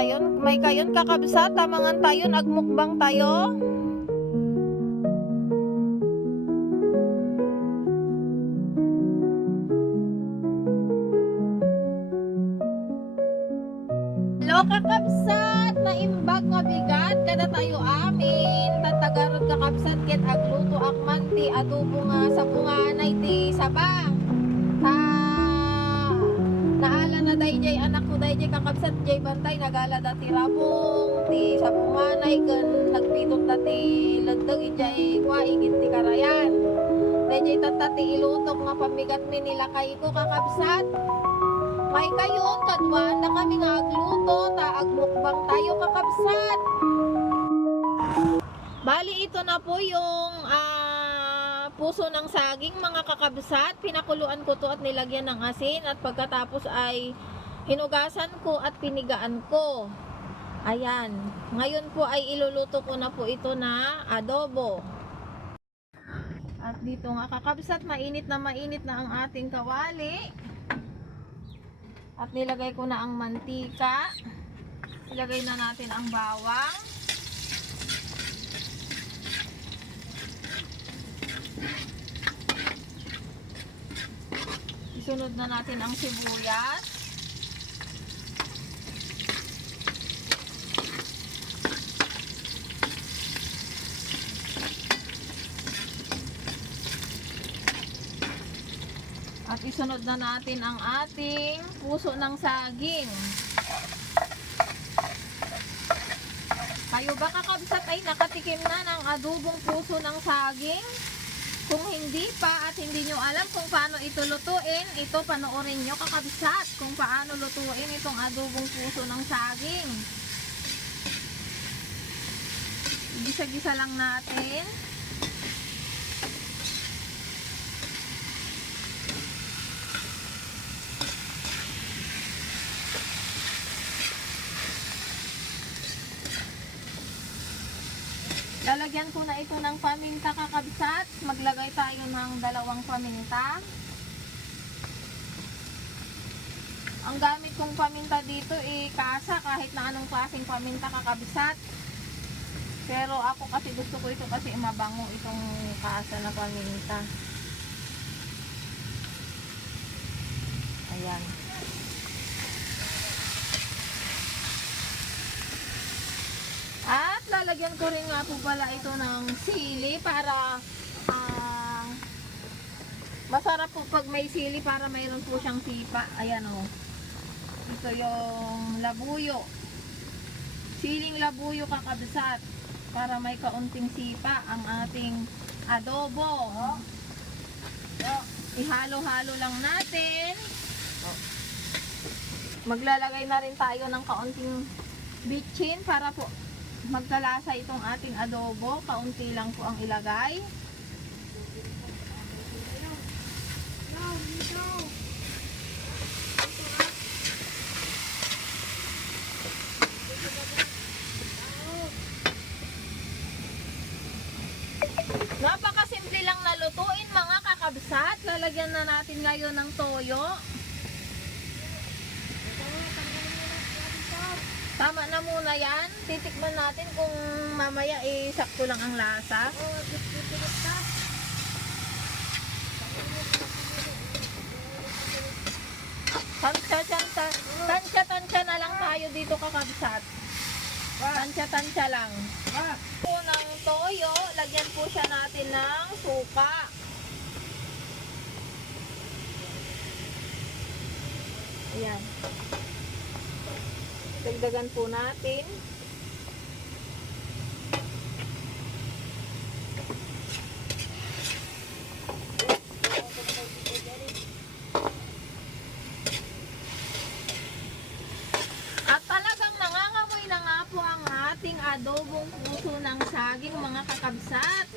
tayon, may kayon kakabsat, tamangan tayon, agmukbang tayo. Hello kakabsat, naimbag nga bigat, kada tayo amin, tatagarod kakabsat, ket agluto akman ti adobo nga sa bunganay ti sabang. Naala na dayjay anak ko dayjay kakabsat jay bantay nagala dati rabong ti sa bunganay ken nagpitot dati lagdag ijay kwa igit ti karayan. Dayjay tatati ilutok nga pamigat mi nilakay ko kakabsat. May kayon kadwan na kami nga agluto ta agmukbang tayo kakabsat. Bali ito na po yung puso ng saging mga kakabsat. Pinakuluan ko to at nilagyan ng asin at pagkatapos ay hinugasan ko at pinigaan ko. Ayan. Ngayon po ay iluluto ko na po ito na adobo. At dito nga kakabsat, mainit na ang ating kawali. At nilagay ko na ang mantika. Ilagay na natin ang bawang. Isunod na natin ang sibuyas. At isunod na natin ang ating puso ng saging. Kayo ba kakabsat ay nakatikim na ng adobong puso ng saging? Kung hindi pa at hindi nyo alam kung paano ito lutuin, ito panoorin nyo kakabsat kung paano lutuin itong adobong puso ng saging. Gisa-gisa lang natin. Lalagyan ko na ito ng paminta kakabsat. Maglagay tayo ng 2 paminta. Ang gamit kong paminta dito kasa, kahit na anong klaseng paminta kakabsat. Pero ako kasi gusto ko ito kasi mabango itong kasa na paminta. Ayan. At lalagyan ko rin nga po pala ito ng sili para masarap po pag may sili para mayroon po siyang sipa. Ayan o. Ito yung labuyo. Siling labuyo kakabsat para may kaunting sipa ang ating adobo. Ihalo-halo lang natin. Maglalagay na rin tayo ng kaunting bitchin para po magkalasa itong ating adobo. Kaunti lang po ang ilagay. Napakasimple lang na lutuin mga kakabsat. Lalagyan na natin ngayon ng toyo. Tama na muna yan. Titikman natin kung mamaya sakto lang ang lasa. Tansya na lang tayo dito kakabsat. Tansya lang. Po ng toyo, lagyan po siya natin ng suka. Ayan. Dagdagan po natin. At talagang nangangamoy na nga po ang ating adobong puso ng saging mga kakabsat.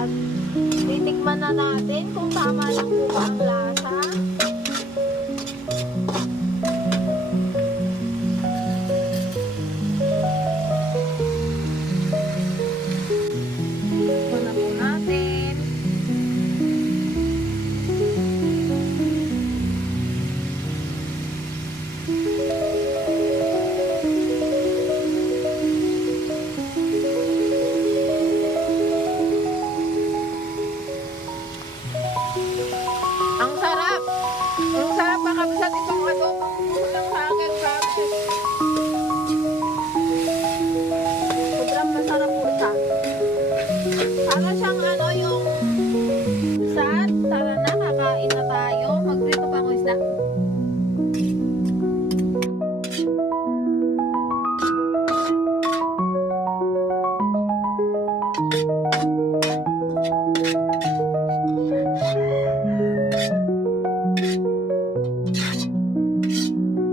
At titikman na natin kung tama lang po ba ang lasa. Ang sarap. Ang sarap kakabsat itong adobong puso ng saging, grabe. Sobrang masarap po siya. Para siyang ano yung sat. Tara na, kakain na tayo. Magprito pa ako isda.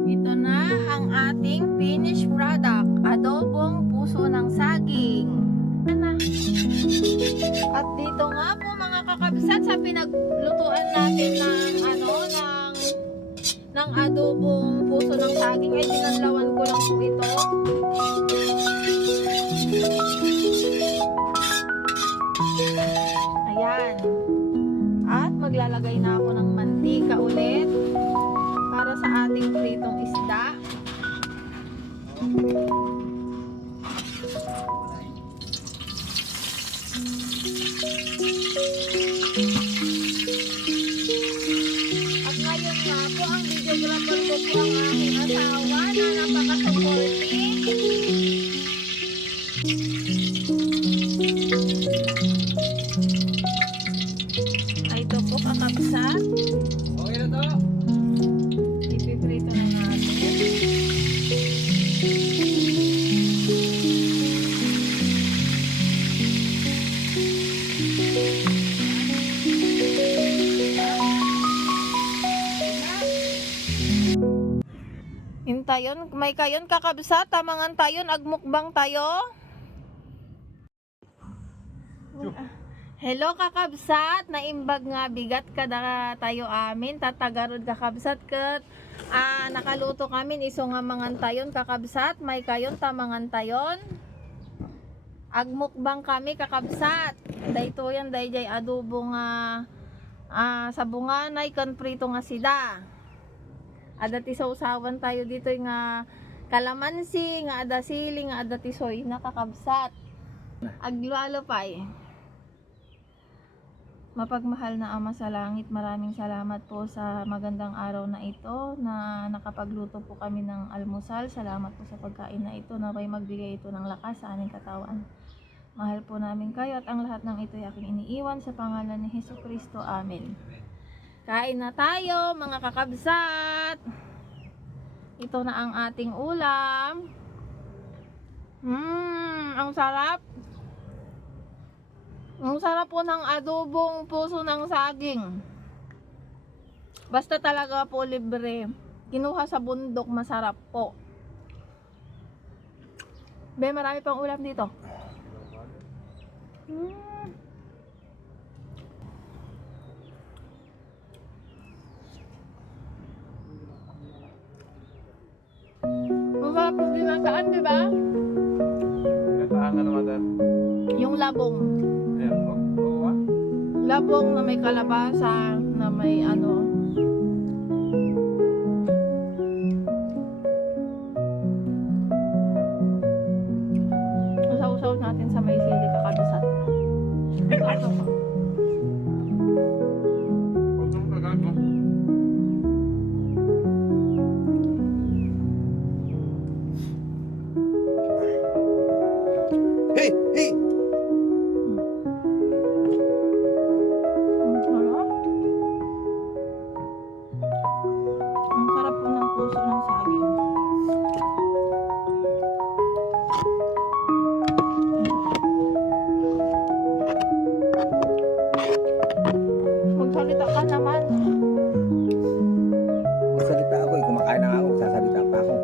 Ito na ang ating finished product. Adobong puso ng saging. At dito nga po mga kakabsat sa pinaglutuan natin ng ng adobong puso ng saging ay dinanlawan ko lang po ito. Ayan. At maglalagay na ako ng mantika ulit para sa ating pritong isda. At ngayon nga po, ang videographer ko po ang aking asawa na napaka-supporting. Ay, ito po kakabsat. Okay na to. Ipiprito na natin. Intayon, may kayon kakabsat, tamangan tayon, agmukbang tayo. Hello kakabsat, naimbag nga bigat kada tayo amin, tatagarod kakabsat kat nakaluto kami iso nga mangan tayon kakabsat, may kayon tamangan tayon. Agmukbang kami kakabsat. Dayto yan dayjay adobo nga sa bunganay kan prito nga sida. Adati sausawan tayo dito nga kalamansi, nga ada sili, nga ada tisoy, nakakabsat. Aglalo pay. Mapagmahal na Ama sa langit, maraming salamat po sa magandang araw na ito na nakapagluto po kami ng almusal. Salamat po sa pagkain na ito na may magbigay ito ng lakas sa aming katawan. Mahal po namin kayo at ang lahat ng ito ay aking iniiwan sa pangalan ni Jesucristo. Amen. Kain na tayo mga kakabsat. Ito na ang ating ulam. Ang sarap. Ang sarap po ng adobong puso ng saging. Basta talaga po libre. Kinuha sa bundok, masarap po. Be, marami pang ulam dito. Ang sarap yung ginataan, di ba? Nataan ka naman dahil. Yung labong. Ayan po. Oo ah. Labong na may kalabasa, na may ano. Usaw-usaw natin sa may sili kakabsat. Usaw-usaw. Huwag kang kagago. Hey! Hey! Ang sarap. Ang sarap po ng puso ng saging. Magsalita ka naman. Magsalita ako eh, kumakain na nga ako, sasalita pa ako.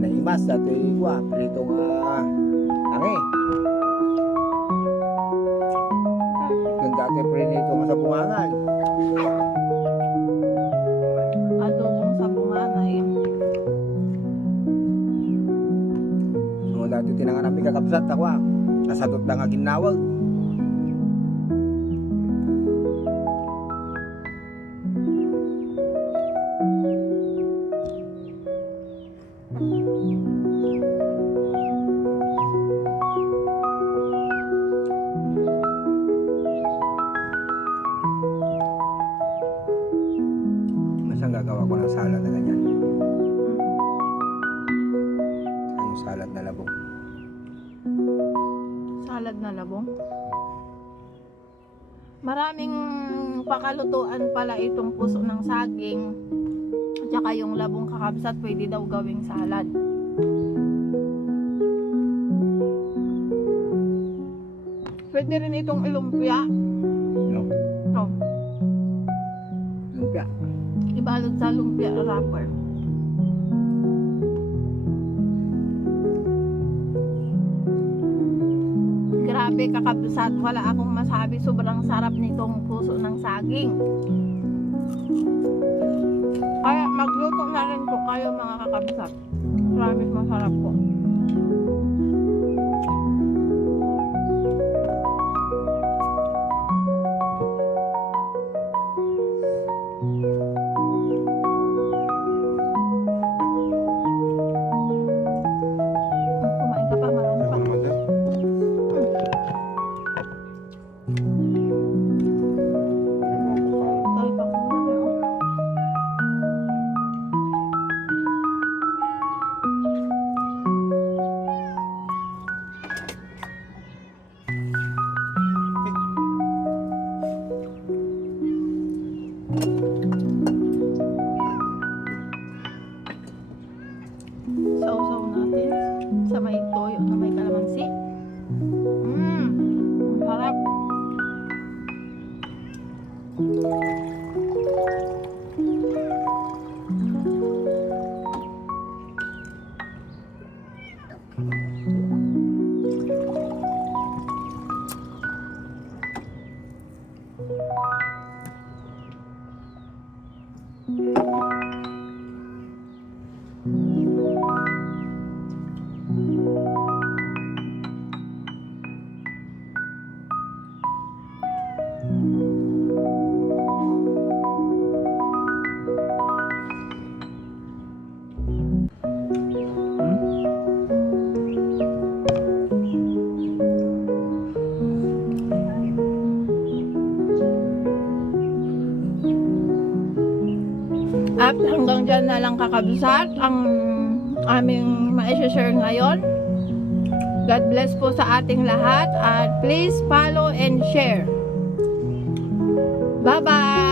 Naimas, dati ko prito nga tangi. Yung dati prinito nga sa bungangan. Adobong sa bunganay. So dati tinangan namin kakapsat ako nasadot na nga ginawag. Minsan gagawa ko ng salad na ganyan. Saka yung salad na labong. Salad na labong. Maraming pakalutuan pala itong puso ng saging. At saka yung labong kakabsat pwede daw gawing salad. Pwede rin itong ilumpia. No? No, Lumpia. ibalot sa lumpia wrapper. Grabe kakabsat, wala akong masabi, sobrang sarap nitong puso ng saging. Kaya magluto na rin po kayo mga kakabsat. Promise masarap po. Kumain ka pa, marami pa. Mother. Ay, pakulang yun. Sausaw natin sa may toyo na may kalamansi. Harap. At hanggang dyan na lang kakabsat ang aming ma-share ngayon. God bless po sa ating lahat at please follow and share. Bye-bye!